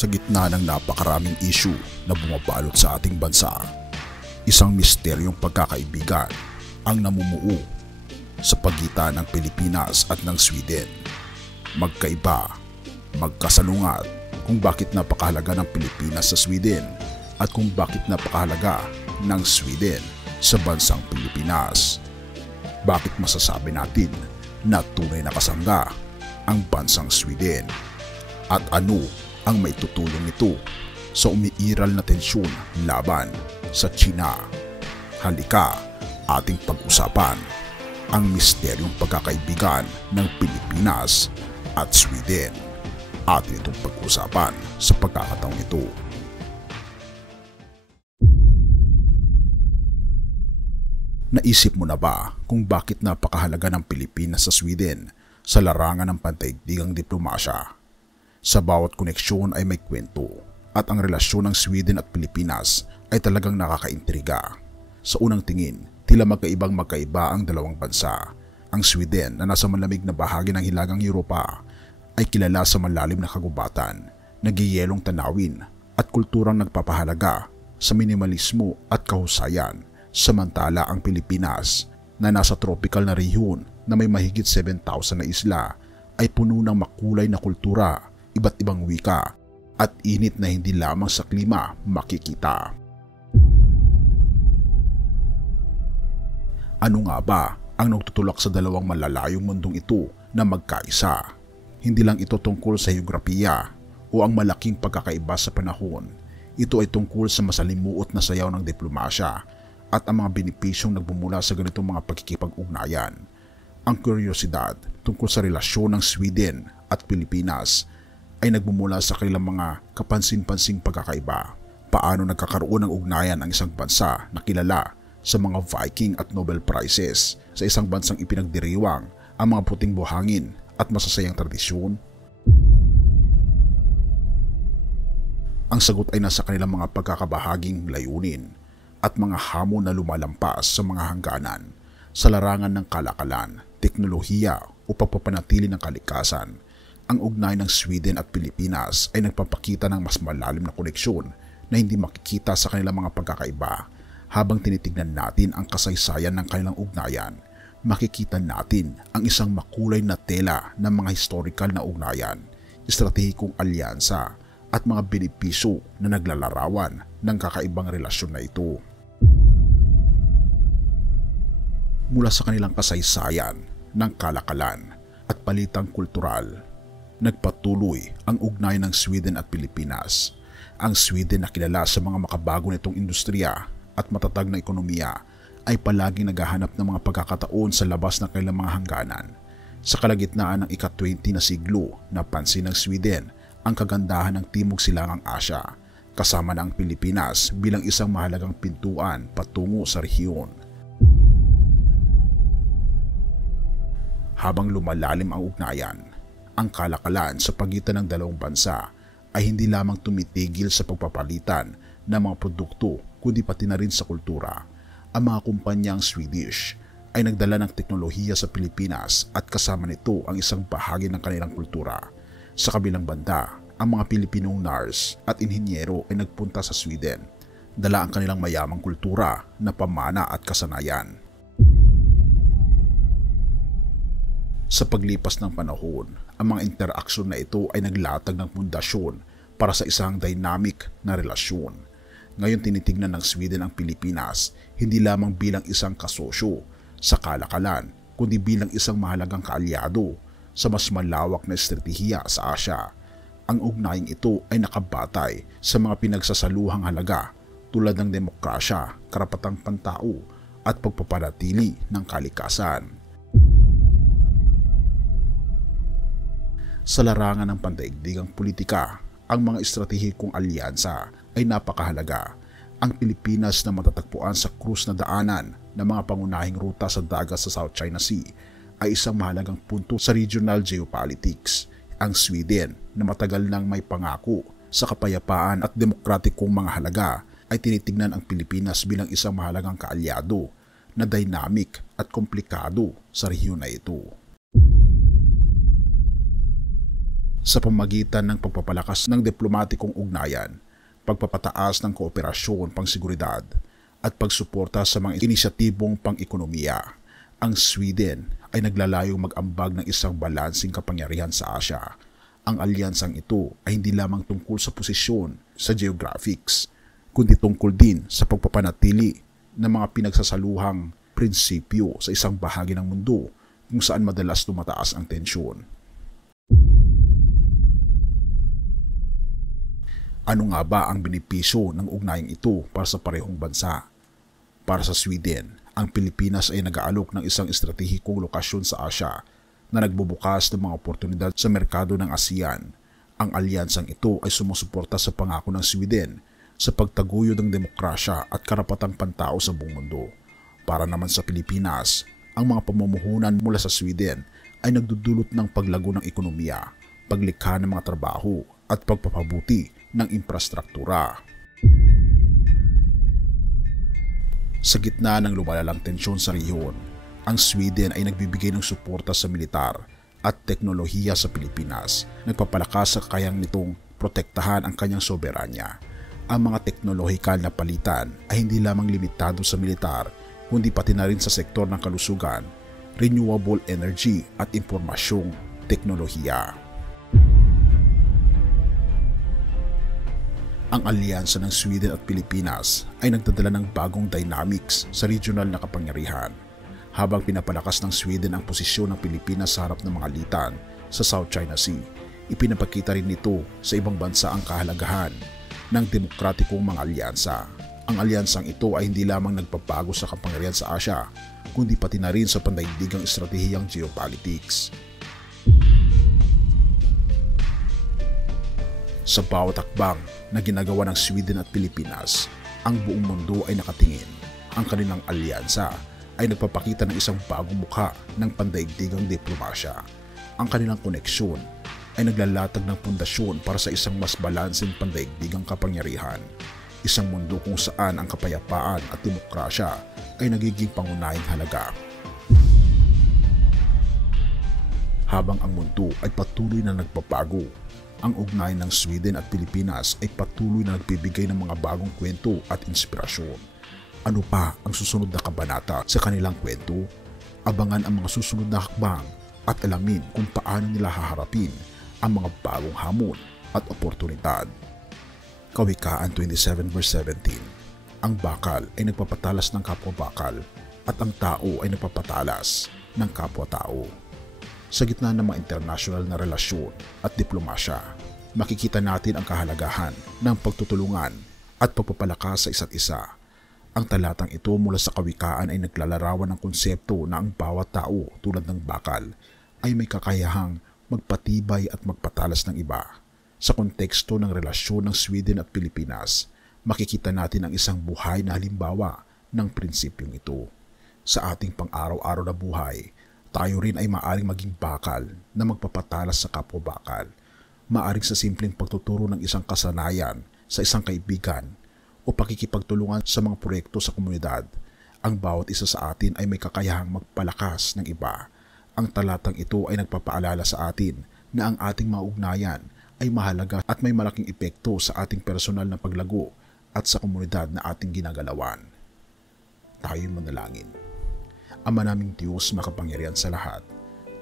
sa gitna ng napakaraming issue na bumabalot sa ating bansa. Isang misteryong pagkakaibigan ang namumuo sa pagitan ng Pilipinas at ng Sweden. Magkaiba, magkasalungat kung bakit napakahalaga ng Pilipinas sa Sweden at kung bakit napakahalaga ng Sweden sa bansang Pilipinas. Bakit masasabi natin na tunay na kasangga ang bansang Sweden? At ano ang may tutulong nito sa umiiral na tensyon laban sa China? Halika, ating pag-usapan ang misteryong pagkakaibigan ng Pilipinas at Sweden. Atin itong pag-usapan sa pagkakataong ito. Naisip mo na ba kung bakit napakahalaga ng Pilipinas sa Sweden sa larangan ng pandaigdigang diplomasya? Sa bawat koneksyon ay may kwento at ang relasyon ng Sweden at Pilipinas ay talagang nakakaintriga. Sa unang tingin, tila magkaiba ang dalawang bansa. Ang Sweden na nasa malamig na bahagi ng hilagang Europa ay kilala sa malalim na kagubatan, nagiyelong tanawin at kulturang nagpapahalaga sa minimalismo at kahusayan. Samantala ang Pilipinas na nasa tropical na rehiyon na may mahigit 7,000 na isla ay puno ng makulay na kultura, iba't ibang wika at init na hindi lamang sa klima makikita. Ano nga ba ang nagtutulak sa dalawang malalayong mundong ito na magkaisa? Hindi lang ito tungkol sa heograpiya o ang malaking pagkakaiba sa panahon. Ito ay tungkol sa masalimuot na sayaw ng diplomasya at ang mga benepisyong nagbumula sa ganitong mga pagkikipag-ugnayan. Ang kuryosidad tungkol sa relasyon ng Sweden at Pilipinas ay nagmumula sa kanilang mga kapansin-pansing pagkakaiba. Paano nagkakaroon ng ugnayan ang isang bansa na kilala sa mga Viking at Nobel Prizes sa isang bansang ipinagdiriwang ang mga puting buhangin at masasayang tradisyon? Ang sagot ay nasa kanilang mga pagkakabahaging layunin at mga hamon na lumalampas sa mga hangganan sa larangan ng kalakalan, teknolohiya o pagpapanatili ng kalikasan. Ang ugnay ng Sweden at Pilipinas ay nagpapakita ng mas malalim na koneksyon na hindi makikita sa kanilang mga pagkakaiba. Habang tinitignan natin ang kasaysayan ng kanilang ugnayan, makikita natin ang isang makulay na tela ng mga historical na ugnayan, estratehikong alyansa at mga benepisyo na naglalarawan ng kakaibang relasyon na ito. Mula sa kanilang kasaysayan ng kalakalan at palitang kultural, nagpatuloy ang ugnayan ng Sweden at Pilipinas. Ang Sweden na kilala sa mga makabago nitong industriya at matatag na ekonomiya ay palaging naghahanap ng mga pagkakataon sa labas ng kanilang mga hangganan. Sa kalagitnaan ng ika-20 na siglo, napansin ng Sweden ang kagandahan ng Timog Silangang Asya, kasama na ang Pilipinas bilang isang mahalagang pintuan patungo sa rehiyon. Habang lumalalim ang ugnayan, ang kalakalan sa pagitan ng dalawang bansa ay hindi lamang tumitigil sa pagpapalitan ng mga produkto kundi pati na rin sa kultura. Ang mga kumpanyang Swedish ay nagdala ng teknolohiya sa Pilipinas at kasama nito ang isang bahagi ng kanilang kultura. Sa kabilang banda, ang mga Pilipinong nurse at inhinyero ay nagpunta sa Sweden. Dala ang kanilang mayamang kultura na pamana at kasanayan. Sa paglipas ng panahon, ang mga interaksyon na ito ay naglatag ng pundasyon para sa isang dynamic na relasyon. Ngayon tinitignan ng Sweden ang Pilipinas hindi lamang bilang isang kasosyo sa kalakalan, kundi bilang isang mahalagang kaalyado sa mas malawak na estratehiya sa Asya. Ang ugnayang ito ay nakabatay sa mga pinagsasaluhang halaga tulad ng demokrasya, karapatang pantao at pagpapanatili ng kalikasan. Sa larangan ng pandaigdigang politika, ang mga estratehikong alyansa ay napakahalaga. Ang Pilipinas na matatagpuan sa krus na daanan ng mga pangunahing ruta sa dagat sa South China Sea ay isang mahalagang punto sa regional geopolitics. Ang Sweden na matagal nang may pangako sa kapayapaan at demokratikong mga halaga ay tinitingnan ang Pilipinas bilang isang mahalagang kaalyado na dynamic at komplikado sa rehiyon na ito. sa pamamagitan ng pagpapalakas ng diplomatikong ugnayan, pagpapataas ng kooperasyon pangseguridad, at pagsuporta sa mga inisyatibong pang-ekonomiya. Ang Sweden ay naglalayong mag-ambag ng isang balansing kapangyarihan sa Asya. Ang alyansang ito ay hindi lamang tungkol sa posisyon sa geographics, kundi tungkol din sa pagpapanatili ng mga pinagsasaluhang prinsipyo sa isang bahagi ng mundo kung saan madalas tumataas ang tensyon. Ano nga ba ang benepisyo ng ugnayang ito para sa parehong bansa? Para sa Sweden, ang Pilipinas ay nag-aalok ng isang estratehikong lokasyon sa Asya na nagbubukas ng mga oportunidad sa merkado ng ASEAN. Ang alyansang ito ay sumusuporta sa pangako ng Sweden sa pagtaguyod ng demokrasya at karapatang pantao sa buong mundo. Para naman sa Pilipinas, ang mga pamumuhunan mula sa Sweden ay nagdudulot ng paglago ng ekonomiya, paglikha ng mga trabaho at pagpapabuti ng infrastruktura. Sa gitna ng lumalalang tensyon sa rehiyon, ang Sweden ay nagbibigay ng suporta sa militar at teknolohiya sa Pilipinas, nagpapalakas sa kakayang nitong protektahan ang kanyang soberanya. Ang mga teknolohikal na palitan ay hindi lamang limitado sa militar, kundi pati na rin sa sektor ng kalusugan, renewable energy at impormasyong teknolohiya. Ang alyansa ng Sweden at Pilipinas ay nagdadala ng bagong dynamics sa regional na kapangyarihan. Habang pinapalakas ng Sweden ang posisyon ng Pilipinas sa harap ng mga alitan sa South China Sea, ipinapakita rin nito sa ibang bansa ang kahalagahan ng demokratikong mga alyansa. Ang alyansang ito ay hindi lamang nagpapago sa kapangyarihan sa Asya, kundi pati na rin sa pandaigdigang estratehiyang geopolitics. Sa bawat hakbang na ginagawa ng Sweden at Pilipinas, ang buong mundo ay nakatingin. Ang kanilang alyansa ay nagpapakita ng isang bagong mukha ng pandaigdigang diplomasya. Ang kanilang koneksyon ay naglalatag ng pundasyon para sa isang mas balanseng pandaigdigang kapangyarihan. Isang mundo kung saan ang kapayapaan at demokrasya ay nagiging pangunahing halaga. Habang ang mundo ay patuloy na nagbabago, ang ugnayan ng Sweden at Pilipinas ay patuloy na nagbibigay ng mga bagong kwento at inspirasyon. Ano pa ang susunod na kabanata sa kanilang kwento? Abangan ang mga susunod na hakbang at alamin kung paano nila haharapin ang mga bagong hamon at oportunidad. Kawikaan 27 verse 17. Ang bakal ay nagpapatalas ng kapwa-bakal at ang tao ay nagpapatalas ng kapwa-tao. Sa gitna ng mga international na relasyon at diplomasya, makikita natin ang kahalagahan ng pagtutulungan at pagpapalakas sa isa't isa. Ang talatang ito mula sa kawikaan ay naglalarawan ng konsepto na ang bawat tao tulad ng bakal ay may kakayahang magpatibay at magpatalas ng iba. Sa konteksto ng relasyon ng Sweden at Pilipinas, makikita natin ang isang buhay na halimbawa ng prinsipyong ito. Sa ating pang-araw-araw na buhay, tayo rin ay maaaring maging bakal na magpapatalas sa kapwa-bakal. Maaaring sa simpleng pagtuturo ng isang kasanayan sa isang kaibigan o pakikipagtulungan sa mga proyekto sa komunidad. Ang bawat isa sa atin ay may kakayahang magpalakas ng iba. Ang talatang ito ay nagpapaalala sa atin na ang ating mga ugnayan ay mahalaga at may malaking epekto sa ating personal na paglago at sa komunidad na ating ginagalawan. Tayo'y manalangin. Ama naming Diyos, makapangyarihan sa lahat,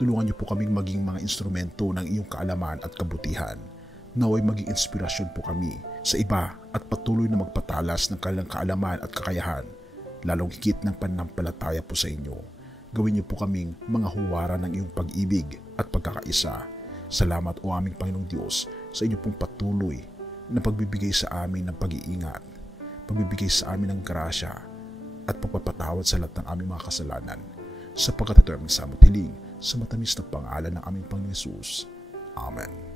tulungan niyo po kaming maging mga instrumento ng iyong kaalaman at kabutihan. Naway maging inspirasyon po kami sa iba at patuloy na magpatalas ng kanilang kaalaman at kakayahan, lalong higit ng pananampalataya po sa inyo. Gawin niyo po kaming mga huwaran ng iyong pag-ibig at pagkakaisa. Salamat o aming Panginoong Diyos sa inyo pong patuloy na pagbibigay sa amin ng pag-iingat, pagbibigay sa amin ng grasya at pagpapatawad sa lahat ng aming mga kasalanan, sapagkat ito aming samot hiling sa matamis na pangalan ng aming Panginoong Hesus. Amen.